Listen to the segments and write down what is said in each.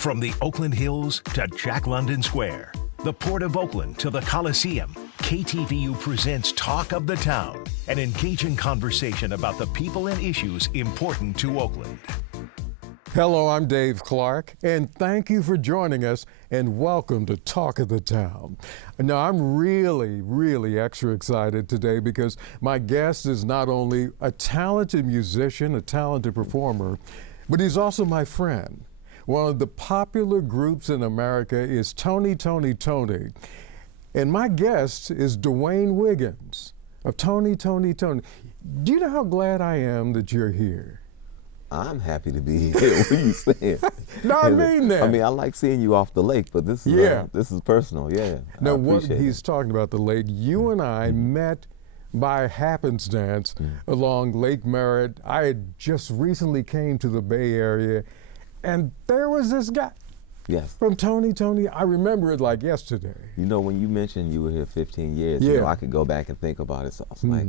From the Oakland Hills to Jack London Square, the Port of Oakland to the Coliseum, KTVU presents Talk of the Town, an engaging conversation about the people and issues important to Oakland. Hello, I'm Dave Clark, and thank you for joining us, and welcome to Talk of the Town. Now, I'm really extra excited today because my guest is not only a talented musician, a talented performer, but he's also my friend. One of the popular groups in America is Toni. And my guest is Dwayne Wiggins of Toni. Do you know how glad I am that you're here? I'm happy to be here. What are you saying? No, I mean that. I mean, I like seeing you off the lake, but this is this is personal. Yeah. Now, what he's talking about, the lake, you and I met by happenstance along Lake Merritt. I had just recently came to the Bay Area, and there was this guy. Yes. From Toni. I remember it like yesterday. You know, when you mentioned you were here 15 years, you know, I could go back and think about it. So I was like,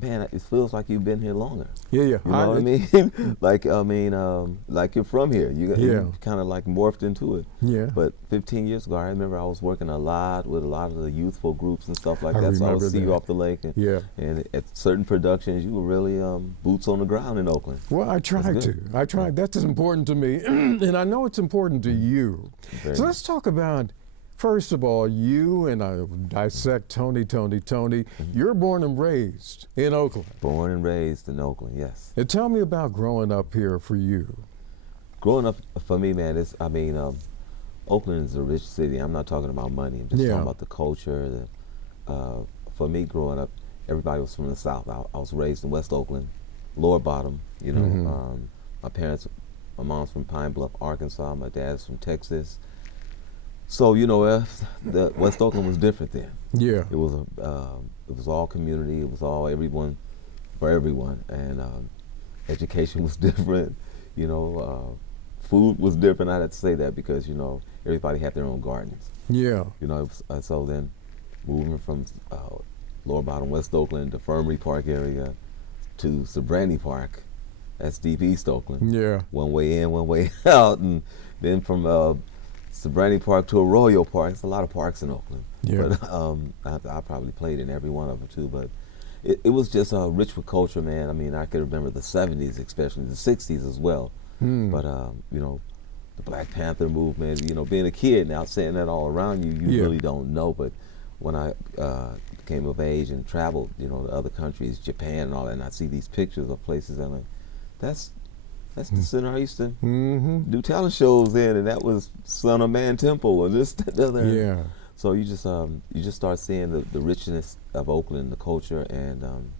man, it feels like you've been here longer. Yeah. You know what I mean? like you're from here. You kind of like morphed into it. Yeah. But 15 years ago, I remember I was working a lot with a lot of the youthful groups and stuff like that. So I would see you off the lake. And, and at certain productions, you were really boots on the ground in Oakland. Well, I tried to. That's important to me. And I know it's important to you. So let's talk about, first of all, you, and I dissect Toni. You're born and raised in Oakland. Born and raised in Oakland, yes. And tell me about growing up here for you. Growing up for me, man, Oakland is a rich city. I'm not talking about money. I'm just talking about the culture. For me, growing up, everybody was from the South. I was raised in West Oakland, Lower Bottom. You know, my mom's from Pine Bluff, Arkansas. My dad's from Texas. So, you know, the West Oakland was different then. Yeah. It was all community. It was all everyone for everyone. And education was different. You know, food was different. I had to say that because, you know, everybody had their own gardens. Yeah. You know, so then moving from Lower Bottom, West Oakland, to Fermory Park area to Sobrani Park, that's deep East Oakland. Yeah. One way in, one way out. And then from Sobrani Park to Arroyo Park. There's a lot of parks in Oakland. Yeah. But I probably played in every one of them too. But it was just rich with culture, man. I mean, I can remember the 70s, especially the 60s as well. But you know, the Black Panther movement. You know, being a kid now, saying that all around you, you really don't know. But when I came of age and traveled, you know, to other countries, Japan and all that, and I see these pictures of places, I'm like, that's the center I used to do talent shows in, and that was Son of Man Temple and this, that, the other. Yeah. So you just start seeing the richness of Oakland, the culture, and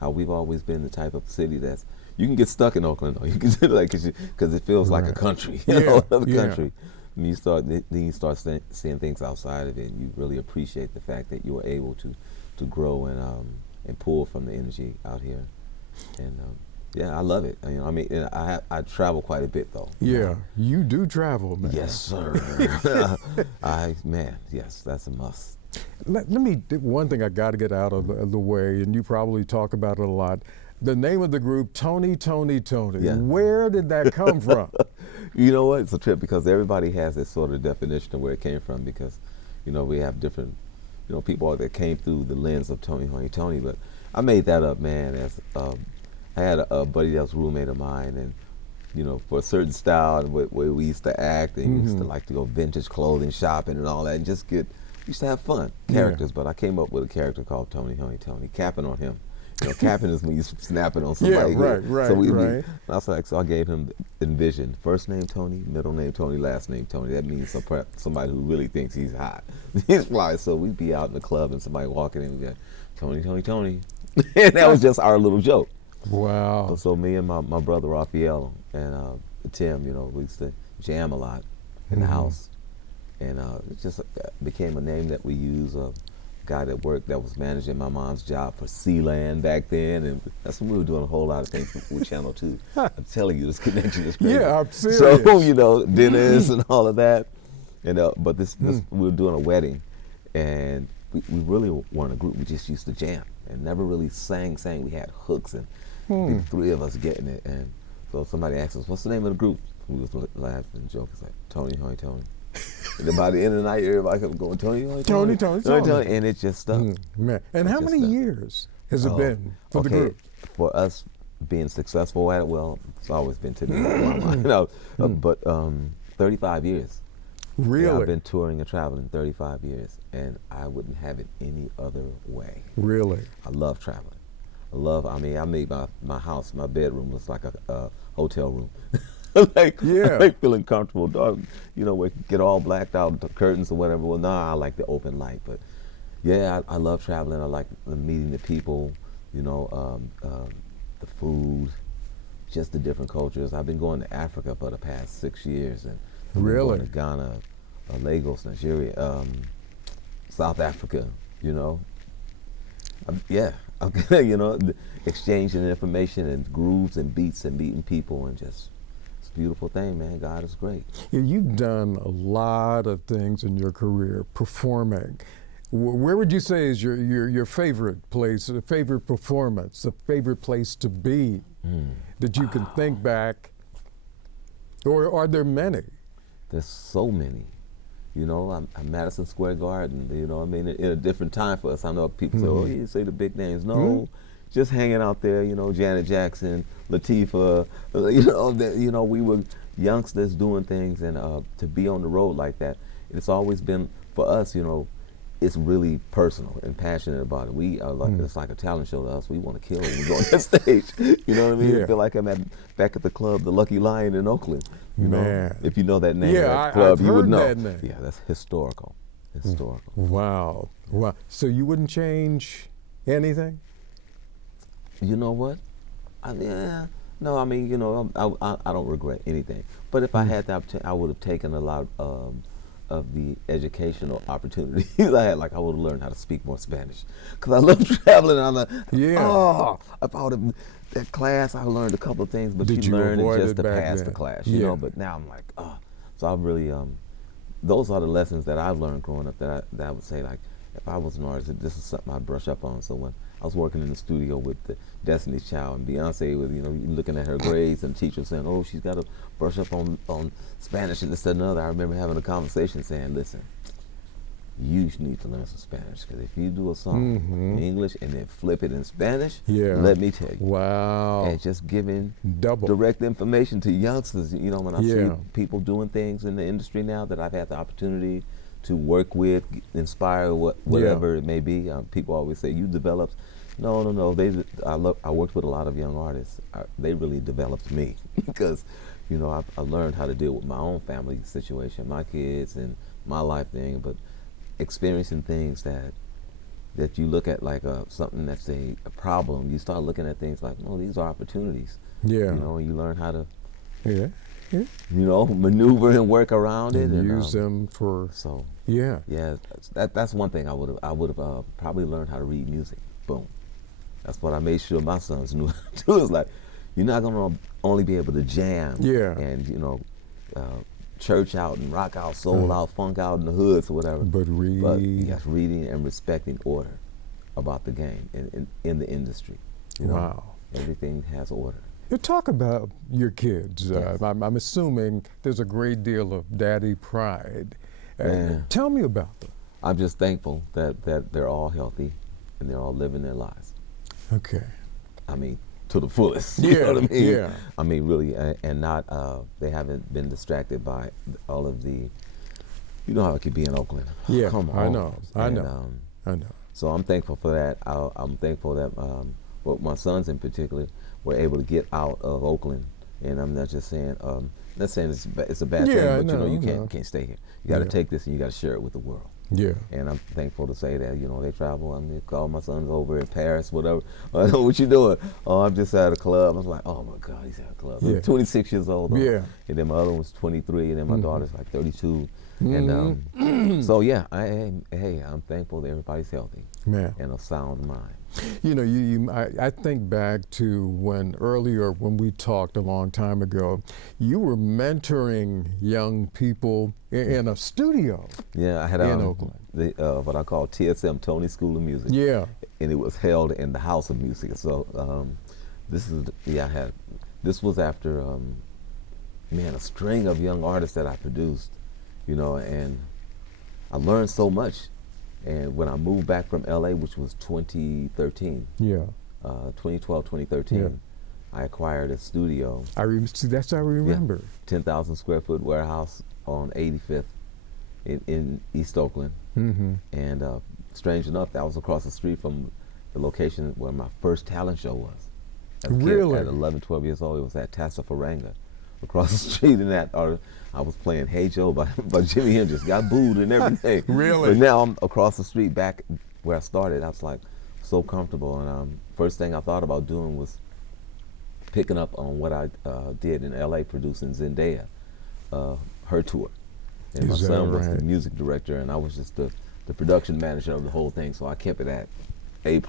how we've always been the type of city that's, you can get stuck in Oakland though. You can like because it feels like a country, you know, another country. And you start seeing things outside of it, and you really appreciate the fact that you were able to grow and pull from the energy out here, and. Yeah, I love it. You know, I mean, I travel quite a bit though. Yeah, you do travel, man. Yes, sir. Yes, that's a must. Let me, one thing I got to get out of the way, and you probably talk about it a lot. The name of the group, Toni. Yeah. Where did that come from? You know what? It's a trip because everybody has this sort of definition of where it came from because, you know, we have different, you know, people that came through the lens of Toni. But I made that up, man, as I had a buddy that was a roommate of mine, and you know, for a certain style and where we used to act, and used to like to go vintage clothing shopping and all that, and just used to have fun characters. But I came up with a character called Toni, capping on him. You know, capping is when you snapping on somebody. Right. So I gave him Envision. First name Toni, middle name Toni, last name Toni. That means somebody who really thinks he's hot. He's fly. So we'd be out in the club and somebody walking in and we'd go, Toni. And that was just our little joke. Wow. So me and my brother Raphael and Tim, you know, we used to jam a lot in the house. And it just became a name that we use. A guy that was managing my mom's job for Sealand back then. And that's when we were doing a whole lot of things with Channel 2. I'm telling you, this connection is crazy. Yeah, I'm serious. So, you know, dinners and all of that. And but this we were doing a wedding. And we really weren't a group. We just used to jam and never really sang. We had hooks and the three of us getting it. And so somebody asked us, what's the name of the group? we was laughing and joking, it's like, Toni, honey, Toni. And then by the end of the night, everybody kept going, Toni, honey, Toni, Toni, and it just stuck. Man. And how many years has it been for the group? For us being successful at it, well, it's always been to me, but 35 years. Really? Yeah, I've been touring and traveling 35 years, and I wouldn't have it any other way. Really? I love traveling. I made my house, my bedroom was like a hotel room. like feeling comfortable, dark, we get all blacked out, the curtains or whatever. Well, I like the open light, but yeah, I love traveling. I like meeting the people, the food, just the different cultures. I've been going to Africa for the past 6 years, and I've been going to Ghana, Lagos, Nigeria, South Africa, exchanging information and grooves and beats and meeting people, and just, it's a beautiful thing, man. God is great. Yeah, you've done a lot of things in your career, performing. Where would you say is your favorite place, the favorite performance, the favorite place to be that you can think back? Or are there many? There's so many. I'm Madison Square Garden, in a different time for us. I know people say, oh, you say the big names. No, just hanging out there, Janet Jackson, Latifah, we were youngsters doing things, and to be on the road like that, it's always been, for us, it's really personal and passionate about it. We are it's like a talent show to us. We want to kill when we go on that stage. You know what I mean? I feel like I'm back at the club, the Lucky Lion in Oakland. If you know that name, that club, you would know. That name. Yeah, that's historical. Historical. Wow. So you wouldn't change anything? You know what? I don't regret anything. But if I had the opportunity, I would have taken a lot of the educational opportunities I had. Like, I would have learned how to speak more Spanish, because I love traveling. And I'm like, about that class, I learned a couple of things, but you learn it just to pass the class, But now I'm like, so I really, those are the lessons that I've learned growing up that I would say, like, if I was an artist, this is something I'd brush up on. So when I was working in the studio with the Destiny's Child, and Beyonce was, looking at her grades, and the teacher saying, oh, she's got to brush up on Spanish and this, that, and another. I remember having a conversation saying, listen, you need to learn some Spanish, because if you do a song in English and then flip it in Spanish, let me tell you. Wow. And just giving direct information to youngsters, when I see people doing things in the industry now that I've had the opportunity to work with, inspire, whatever it may be. People always say, you developed. No. I worked with a lot of young artists. They really developed me because, I learned how to deal with my own family situation, my kids and my life thing, but experiencing things that you look at like something that's a problem, you start looking at things like, no, these are opportunities. And you learn how to maneuver and work around it and use them for. So that's one thing I would have probably learned how to read music. Boom. That's what I made sure my sons knew. It was like, you're not gonna only be able to jam and church out and rock out, soul out, funk out in the hoods or whatever. But yes, reading and respecting order about the game in the industry. Wow. Everything has order. You talk about your kids. I'm assuming there's a great deal of daddy pride. Tell me about them. I'm just thankful that they're all healthy and they're all living their lives. Okay. I mean, to the fullest. You know what I mean? Yeah. I mean, really, and not, they haven't been distracted by all of the, how it could be in Oakland. Yeah, Come on. I know. So I'm thankful for that. I'm thankful that, well, my sons in particular were able to get out of Oakland. And I'm not just saying, not saying it's a bad thing, but you can't stay here. You got to take this and you got to share it with the world. Yeah. And I'm thankful to say that, they travel. I mean, call my sons over in Paris, whatever. What you doing? Oh, I'm just at a club. I was like, oh my God, he's at a club. Yeah. 26 years old. Yeah. And then my other one's 23, and then my daughter's like 32. And so yeah, I'm thankful that everybody's healthy. Man. And a sound mind. I think back to when we talked a long time ago, you were mentoring young people in a studio. Yeah, I had in Oakland. What I call TSM, Toni School of Music. Yeah. And it was held in the House of Music. So this was after man, a string of young artists that I produced, you know, and I learned so much. And when I moved back from LA, which was 2013, 2012, 2013, I acquired a studio. That's how I remember. 10,000 square foot warehouse on 85th in East Oakland. And strange enough, that was across the street from the location where my first talent show was. As a kid, at 11, 12 years old, it was at Tasafaranga. Across the street in that, I was playing Hey Joe by Jimi Hendrix, got booed and everything. But now I'm across the street back where I started. I was like so comfortable, and first thing I thought about doing was picking up on what I did in LA, producing Zendaya, her tour. And my son was the music director, and I was just the production manager of the whole thing, so I kept it at A+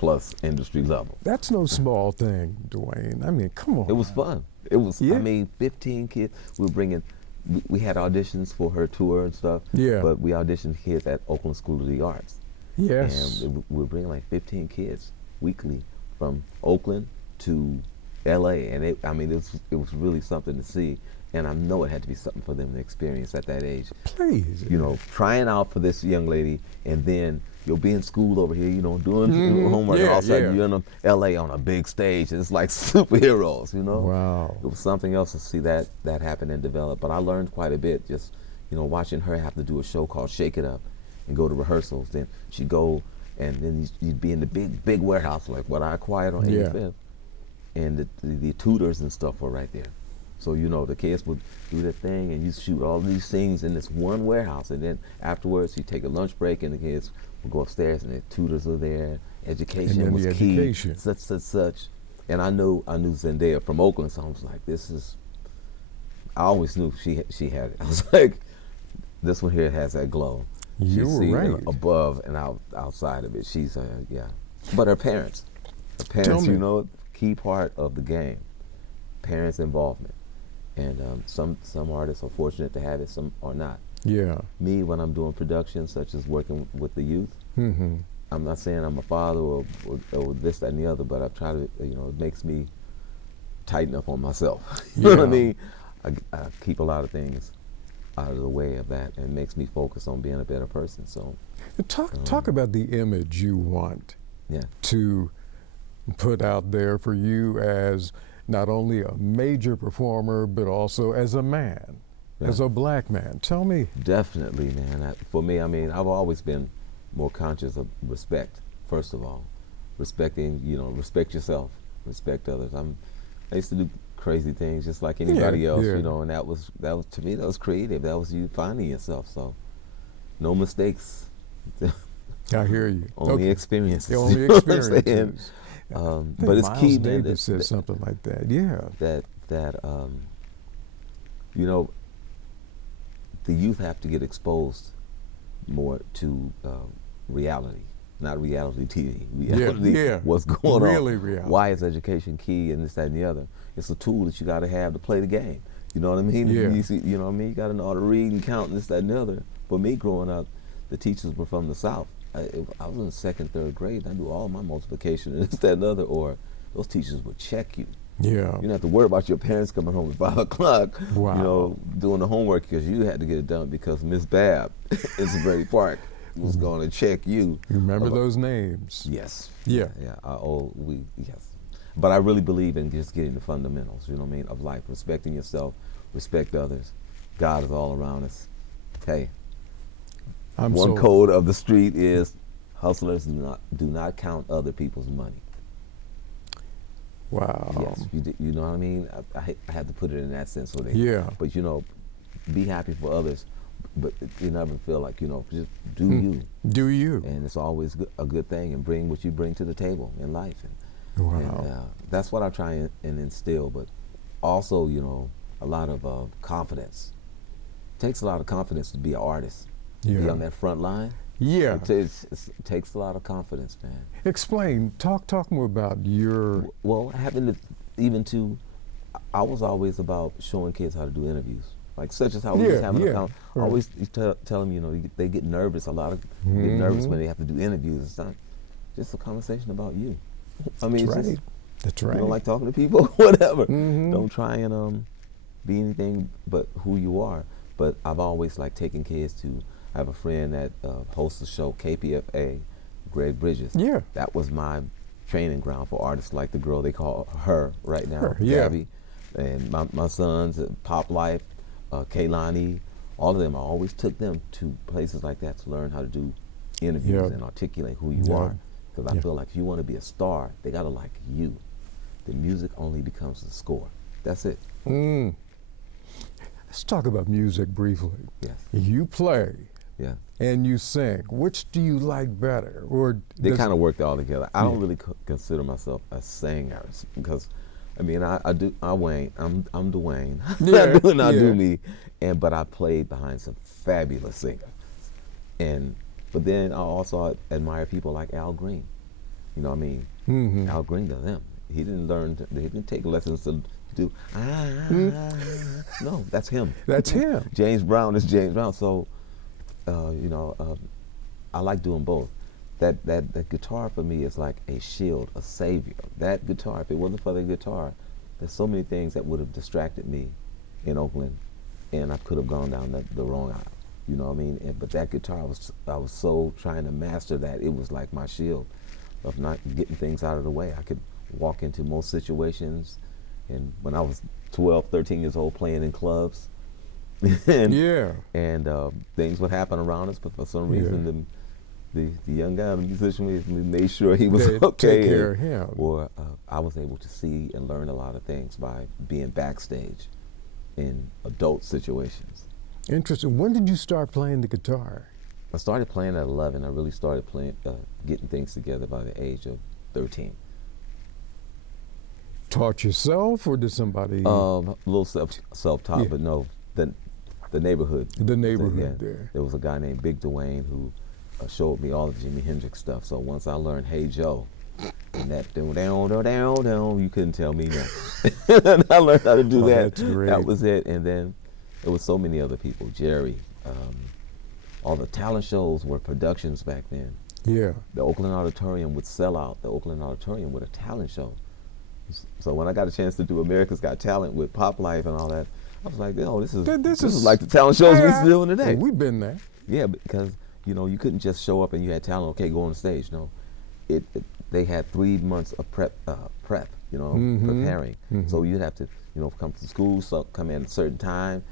industry level. That's no small thing, Dwayne. I mean, come on. It was fun. It was, I mean, 15 kids. We had auditions for her tour and stuff, but we auditioned kids at Oakland School of the Arts. And we were bringing like 15 kids weekly from Oakland to LA, and it was really something to see. And I know it had to be something for them to experience at that age. Please. You know, trying out for this young lady, and then you'll be in school over here, you know, doing homework, and all of a sudden you're in LA on a big stage, and it's like superheroes, you know? Wow. It was something else to see that happen and develop. But I learned quite a bit just, you know, watching her have to do a show called Shake It Up and go to rehearsals. Then she'd go, and then you'd be in the big warehouse like what I acquired on 85th. And the tutors and stuff were right there. So, you know, the kids would do their thing, and you shoot all these things in this one warehouse, and then afterwards you take a lunch break, and the kids would go upstairs, and their tutors are there. Education was key, such. And I knew Zendaya from Oakland, so I was like, I always knew she had it. I was like, this one here has that glow. You were right. Above and outside of it, she's But her parents, you know, key part of the game. Parents' involvement. And some artists are fortunate to have it, some are not. Me, when I'm doing production, such as working with the youth, I'm not saying I'm a father or this, that, and the other, but I try to, you know, it makes me tighten up on myself. You know what I mean? I keep a lot of things out of the way of that, and it makes me focus on being a better person. So, talk about the image you want to put out there for you as not only a major performer, but also as a man, as a black man. Tell me. Definitely, man. For me, I mean, I've always been more conscious of respect, first of all. Respecting, you know, respect yourself, respect others. I used to do crazy things just like anybody else, you know, and that was, to me, that was creative. That was you finding yourself, so no mistakes. I hear you. Only experiences. The only experiences. But it's Miles key, Davis man. Said something like that. You know, the youth have to get exposed more to reality, not reality TV. Reality, what's going on? Reality. Why is education key, and this, that, and the other? It's a tool that you got to have to play the game. You know what I mean? You see, you know what I mean? You got to know how to read and count and this, that, and the other. For me, growing up, the teachers were from the South. I was in second, third grade, and I knew all my multiplication and this, that, and the other, or those teachers would check you. You don't have to worry about your parents coming home at 5 o'clock, you know, doing the homework, because you had to get it done because Miss Babb in Cincinnati Park was going to check you. You remember those names? Yes. Yes. But I really believe in just getting the fundamentals, you know what I mean, of life, respecting yourself, respect others. God is all around us. Hey. One code of the street is hustlers do not count other people's money. Wow. Yes, you know what I mean? I had to put it in that sense. So but, you know, be happy for others, but you never feel like, you know, just do you. Do you. And it's always a good thing, and bring what you bring to the table in life. And that's what I try and instill, but also, you know, a lot of confidence. It takes a lot of confidence to be an artist. Be on that front line. It takes a lot of confidence, man. Explain. Talk more about your. Well, I was always about showing kids how to do interviews, like such as how we was having a always tell them, you know, they get nervous. A lot of get nervous when they have to do interviews. It's not just a conversation about you. I mean, that's right. You don't like talking to people, whatever. Don't try and be anything but who you are. But I've always liked taking kids to. I have a friend that hosts the show KPFA, Greg Bridges. Yeah. That was my training ground for artists like the girl they call her right now, yeah. Gabby, and my sons, Pop Life, Kaylani, all of them. I always took them to places like that to learn how to do interviews and articulate who you are. Because I feel like if you want to be a star, they gotta like you. The music only becomes the score. That's it. Let's talk about music briefly. Yes. You play. Yeah. And you sing. Which do you like better? Or they kind of work all together. I don't really consider myself a singer because, I mean, I'm Wayne. I'm Dwayne. I do me, but I played behind some fabulous singers, but then I also admire people like Al Green. You know what I mean? Al Green does them. He didn't take lessons to do. No, that's him. That's him. James Brown is James Brown. So. I like doing both. That guitar for me is like a shield, a savior. That guitar, if it wasn't for the guitar, there's so many things that would have distracted me in Oakland, and I could have gone down the wrong aisle. You know what I mean? But that guitar, I was so trying to master that. It was like my shield of not getting things out of the way. I could walk into most situations, and when I was 12, 13 years old, playing in clubs, and things would happen around us, but for some reason the young guy, the musician, we made sure he was okay. Take care of him. Or I was able to see and learn a lot of things by being backstage in adult situations. Interesting. When did you start playing the guitar? I started playing at 11. I really started playing, getting things together by the age of 13. Taught yourself, or did somebody? A little self-taught, but no. The neighborhood. The neighborhood there. There was a guy named Big Dwayne who showed me all the Jimi Hendrix stuff. So once I learned Hey Joe, and that down, you couldn't tell me nothing. I learned how to do that. That's great. That was it. And then there was so many other people. Jerry, all the talent shows were productions back then. Yeah. The Oakland Auditorium would sell out the Oakland Auditorium with a talent show. So when I got a chance to do America's Got Talent with Pop Life and all that, I was like, oh, this is like the talent shows we used to do today. We've been there. Yeah, because you couldn't just show up and you had talent. Okay, go on the stage. No, they had 3 months of prep, preparing. So you'd have to, come to school, come in at a certain time,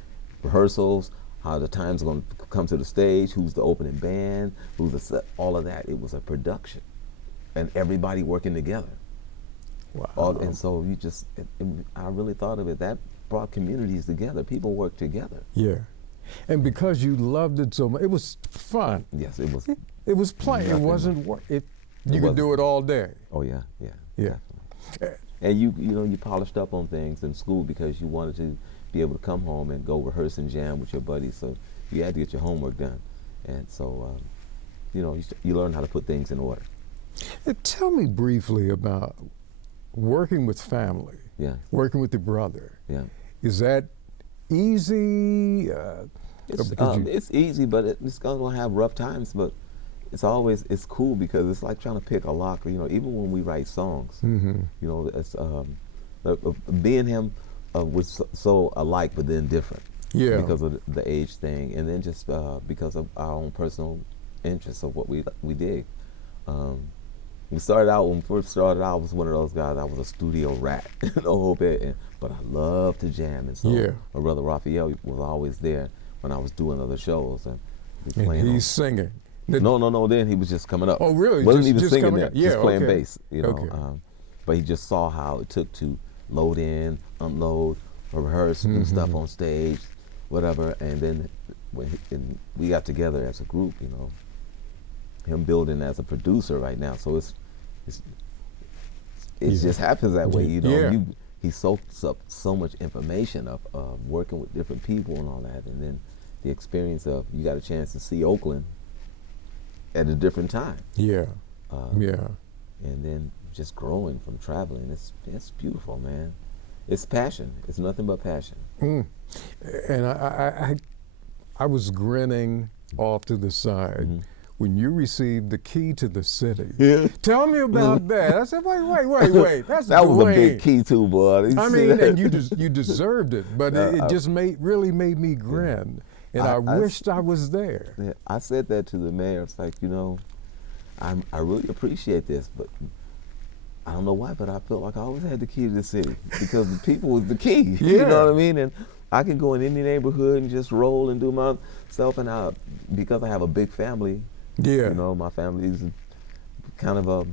rehearsals, how the time's going to come to the stage, who's the opening band, all of that. It was a production, and everybody working together. Wow. And so I really thought of it that brought communities together. People work together. Yeah. And because you loved it so much, it was fun. Yes, it was. It was play. It wasn't work. You could do it all day. Oh yeah. Definitely. And you polished up on things in school because you wanted to be able to come home and go rehearse and jam with your buddies. So you had to get your homework done. And so you learn how to put things in order. Tell me briefly about working with family. Yeah. Working with your brother. Yeah. Is that easy? It's easy, but it's gonna have rough times. But it's cool because it's like trying to pick a lock. Even when we write songs, it's me and him was so alike, but then different. Yeah. Because of the age thing, and then just because of our own personal interests of what we dig. When we first started out, I was one of those guys. I was a studio rat the whole bit, but I loved to jam. And so my brother Raphael was always there when I was doing other shows. And he's singing. No. Then he was just coming up. Oh, really? Wasn't even singing there. Yeah, just playing okay. bass. But he just saw how it took to load in, unload, rehearse, do stuff on stage, whatever. And then when we got together as a group, him building as a producer right now. So it just happens that way, he soaks up so much information of working with different people and all that, and then the experience of you got a chance to see Oakland at a different time. Yeah. And then just growing from traveling, it's beautiful, man. It's passion. It's nothing but passion. And I was grinning off to the side when you received the key to the city. Yeah. Tell me about that. I said, wait. That's that was great. a big key too, boy. I mean, and you deserved it, but it just really made me grin. And I wished I was there. Yeah, I said that to the mayor. It's like, you know, I really appreciate this, but I don't know why, but I felt like I always had the key to the city because the people was the key. Yeah. You know what I mean? And I can go in any neighborhood and just roll and do my stuff. And because I have a big family, yeah, you know, my family is kind of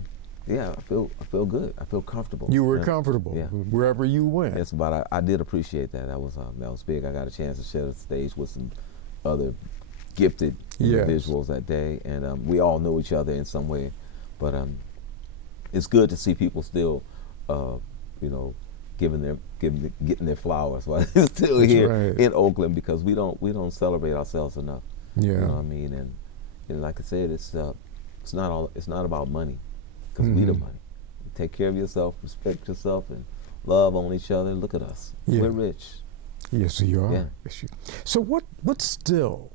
yeah, I feel good. I feel comfortable. You were comfortable wherever you went. Yes, but I did appreciate that. That was big. I got a chance to share the stage with some other gifted individuals that day, and we all know each other in some way. But it's good to see people still, you know, getting their flowers while they're still here in Oakland, because we don't celebrate ourselves enough. Yeah, you know what I mean. And like I said, it's not about money, because we the money. Take care of yourself, respect yourself, and love on each other. Look at us. Yeah. We're rich. Yes, you are. Yeah. Yes, so what still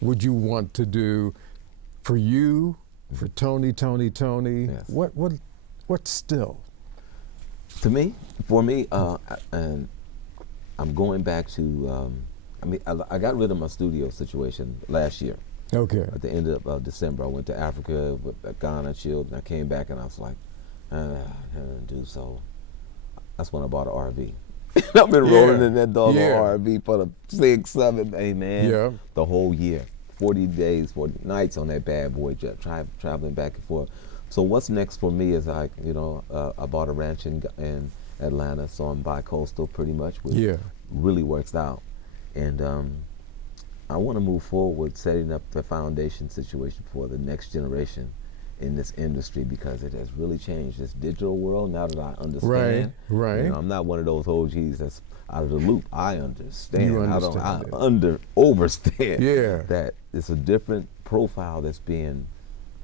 would you want to do for you, for Toni? Yes. What still? To me, for me, and I'm going back to, I mean, I got rid of my studio situation last year. Okay. At the end of December, I went to Africa, with Ghana, chilled, and I came back and I was like, so. That's when I bought an RV. I've been rolling in that doggone RV for the 6, 7, 8, man, the whole year. 40 days, 40 nights on that bad boy jet, traveling back and forth. So what's next for me is I bought a ranch in Atlanta, so I'm bi-coastal pretty much, which really works out. And I want to move forward setting up the foundation situation for the next generation in this industry, because it has really changed this digital world now that I understand. Right. You know, I'm not one of those OGs that's out of the loop. I understand. You understand I overstand that it's a different profile that's being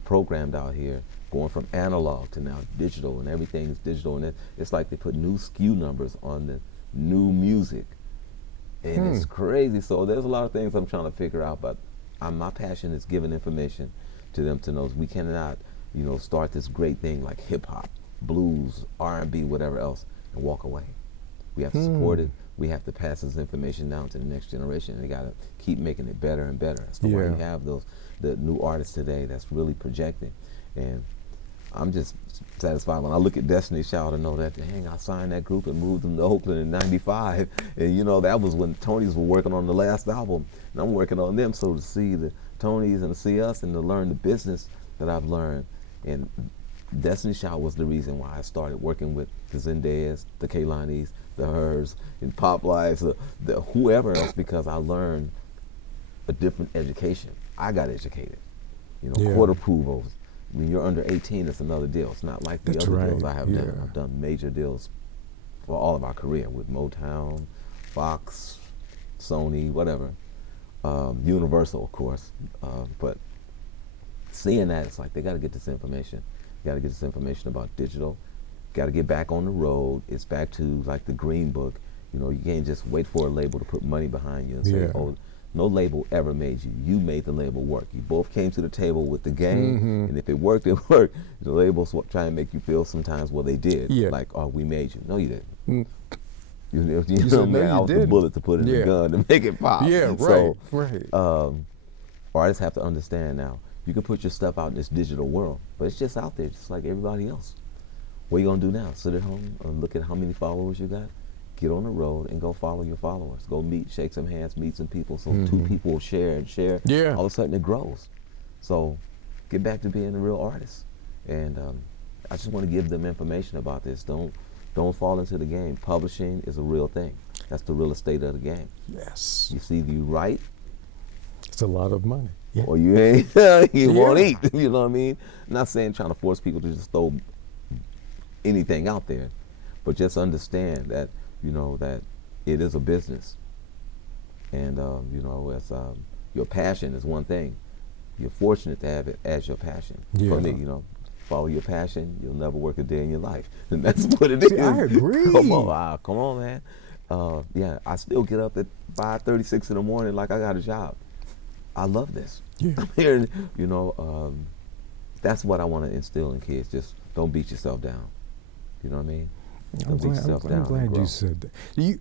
programmed out here, going from analog to now digital, and everything's digital, and it's like they put new SKU numbers on the new music, and it's crazy. So there's a lot of things I'm trying to figure out, but my passion is giving information to them to know we cannot, you know, start this great thing like hip hop, blues, R&B, whatever else, and walk away. We have to support it. We have to pass this information down to the next generation, and they got to keep making it better and better. That's why you have the new artists today that's really projecting. And I'm just satisfied when I look at Destiny's Child and know that, dang, I signed that group and moved them to Oakland in '95, and you know, that was when Tony's were working on the last album, and I'm working on them. So to see the Tonys and to see us and to learn the business that I've learned, and Destiny's Child was the reason why I started working with the Zendayas, the Kaylanis, the Hers, and Pop Lives, the whoever else, because I learned a different education. I got educated, you know, court approvals. When you're under 18, it's another deal. It's not like the other deals I have done. I've done major deals for all of our career with Motown, Fox, Sony, whatever. Universal, of course. But seeing that, it's like they got to get this information. Got to get this information about digital. Got to get back on the road. It's back to like the Green Book. You know, you can't just wait for a label to put money behind you and say, oh, no label ever made you. You made the label work. You both came to the table with the game, and if it worked, it worked. The labels try and make you feel sometimes, well, they did. Like, oh, we made you. No, you didn't. You know what I mean? I was the bullet to put in the gun to make it pop. So, artists have to understand now, you can put your stuff out in this digital world, but it's just out there, just like everybody else. What are you gonna do now? Sit at home and look at how many followers you got? Get on the road and go follow your followers. Go meet, shake some hands, meet some people, so 2 people share and share. All of a sudden it grows. So get back to being a real artist. And I just want to give them information about this. Don't fall into the game. Publishing is a real thing. That's the real estate of the game. Yes. You see, you write. It's a lot of money. Or you ain't, you won't eat. You know what I mean? I'm not saying trying to force people to just throw anything out there, but just understand that, you know, that it is a business. And, you know, as your passion is one thing. You're fortunate to have it as your passion. For me, you know, follow your passion, you'll never work a day in your life. And that's what it is. I agree. Come on, man. Yeah, I still get up at 5:36 in the morning like I got a job. I love this. Yeah. I'm hearing, you know, that's what I want to instill in kids. Just don't beat yourself down. You know what I mean? I'm Don't beat yourself down. I'm glad you said that.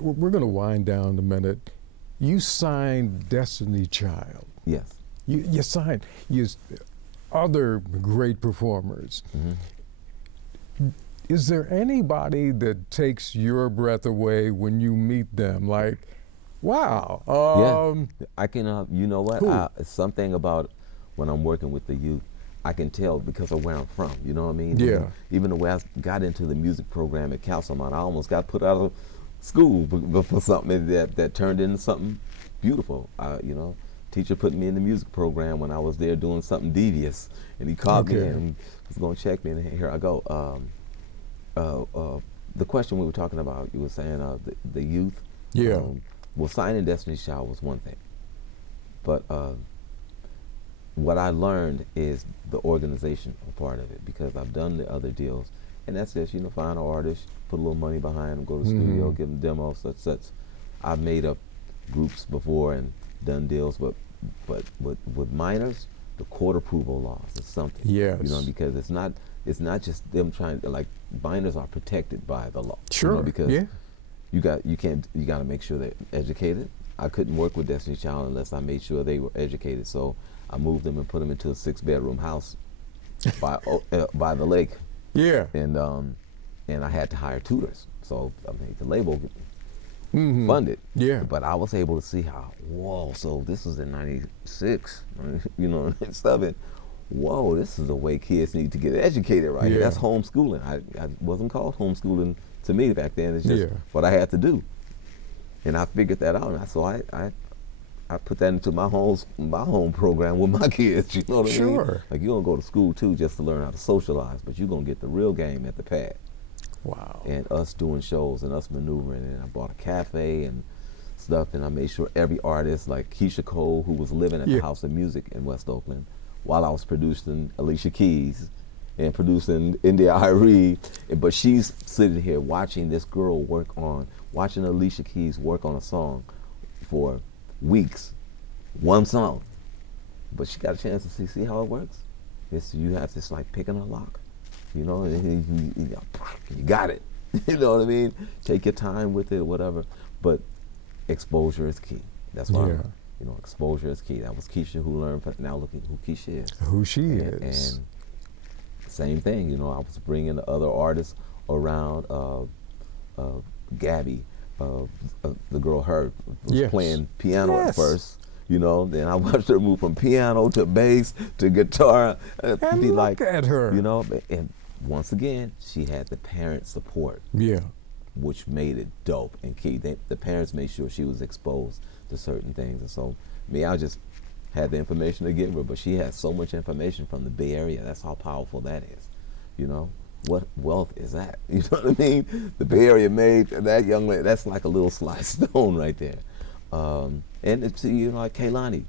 We're going to wind down in a minute. You signed Destiny Child. Yes. You signed other great performers. Mm-hmm. Is there anybody that takes your breath away when you meet them? Like, wow. Yeah, I can, you know what? Who? Something about when I'm working with the youth, I can tell because of where I'm from, you know what I mean? Yeah. Even the way I got into the music program at Castlemont, I almost got put out of school for something that turned into something beautiful. You know, teacher put me in the music program when I was there doing something devious, and he called me and was going to check me, and here I go. The question we were talking about, you were saying the youth. Yeah. Well, signing Destiny's Child was one thing, but what I learned is the organizational part of it, because I've done the other deals, and that's just, you know, find an artist, put a little money behind them, go to the studio, give them demos, such. I've made up groups before and done deals, but with minors, the court approval laws is something. Yes. You know, because it's not just them trying to, like, minors are protected by the law. Sure. You know, because yeah. you got to make sure they're educated. I couldn't work with Destiny Child unless I made sure they were educated. So I moved them and put them into a 6-bedroom house by the lake. Yeah. And I had to hire tutors. So I mean, the label funded. Yeah. But I was able to see how, whoa, so this was in 96, you know, and stuff. And whoa, this is the way kids need to get educated, right? Yeah. That's homeschooling. I wasn't called homeschooling to me back then. It's just Yeah. what I had to do. And I figured that out. And so I put that into my home program with my kids, you know what I mean? Sure. Like, you're gonna go to school too just to learn how to socialize, but you're gonna get the real game at the pad. Wow. And us doing shows and us maneuvering, and I bought a cafe and stuff, and I made sure every artist, like Keyshia Cole, who was living at the House of Music in West Oakland, while I was producing Alicia Keys and producing India Irie, but she's sitting here watching this girl watching Alicia Keys work on a song for weeks, one song, but she got a chance to see how it works. You have this, like, picking a lock, you know, and you got it. You know what I mean? Take your time with it, whatever, but exposure is key. That's why, you know, exposure is key. That was Keyshia who learned, but now look at who Keyshia is. Who she is. And same thing, you know, I was bringing the other artists around. Gabby, the girl Herb, was playing piano at first, you know. Then I watched her move from piano to bass to guitar. And be look like, at her. you know. And once again, she had the parent support, which made it dope and key. The parents made sure she was exposed to certain things, and so I just had the information to give her, but she had so much information from the Bay Area. That's how powerful that is, you know. What wealth is that? You know what I mean? The Bay Area made that young lady, that's like a little sliced stone right there. And it's, you know, like Kaylani, you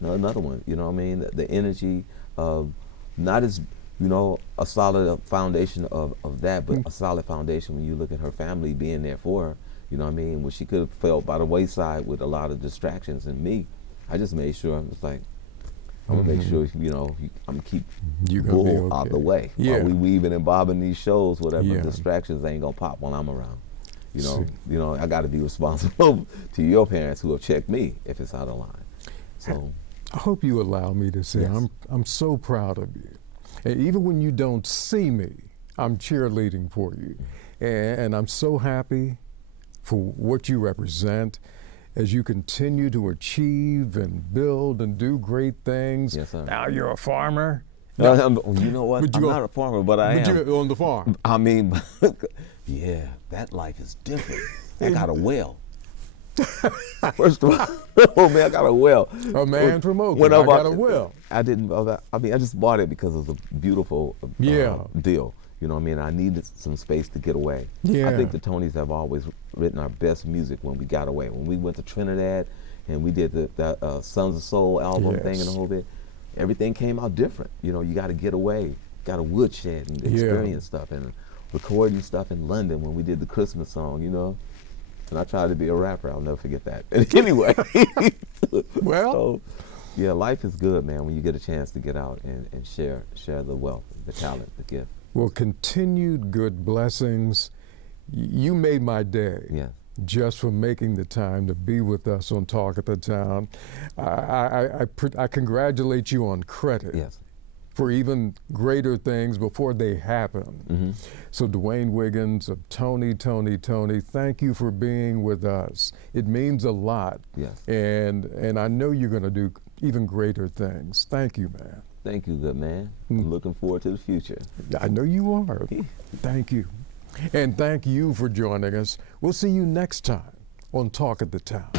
know, another one, you know what I mean? The energy of, not as, you know, a solid foundation of that, but a solid foundation when you look at her family being there for her, you know what I mean? When she could have felt by the wayside with a lot of distractions, and me, I just made sure, I was like, I'm gonna make sure, you know, I'm gonna keep bull out the way. While we weaving and bobbing these shows, whatever distractions ain't gonna pop when I'm around. You know, I gotta be responsible to your parents who have checked me if it's out of line. So I hope you allow me to say I'm so proud of you. And even when you don't see me, I'm cheerleading for you. And I'm so happy for what you represent as you continue to achieve and build and do great things. Yes, sir. Now you're a farmer. You know what? I'm not a farmer, but I am. You're on the farm. I mean, yeah, that life is different. I got a well. First of all, oh man, I got a well. A man from Oakland, I got a well. I didn't, I mean, I just bought it because of the beautiful deal. You know what I mean? I needed some space to get away. Yeah. I think the Tonys have always written our best music when we got away. When we went to Trinidad and we did the Sons of Soul album thing and the whole bit, everything came out different. You know, you got to get away, got to woodshed and experience stuff, and recording stuff in London when we did the Christmas song, you know. And I tried to be a rapper. I'll never forget that. And anyway, well, so, Yeah, life is good, man, when you get a chance to get out and share the wealth, the talent, the gift. Well, continued good blessings. You made my day. Yes. Just for making the time to be with us on Talk of the Town. I congratulate you on credit. Yes. For even greater things before they happen. Mm-hmm. So Dwayne Wiggins of Toni, thank you for being with us. It means a lot. Yes. And I know you're going to do even greater things. Thank you, man. Thank you, good man. I'm looking forward to the future. I know you are. Thank you. And thank you for joining us. We'll see you next time on Talk of the Town.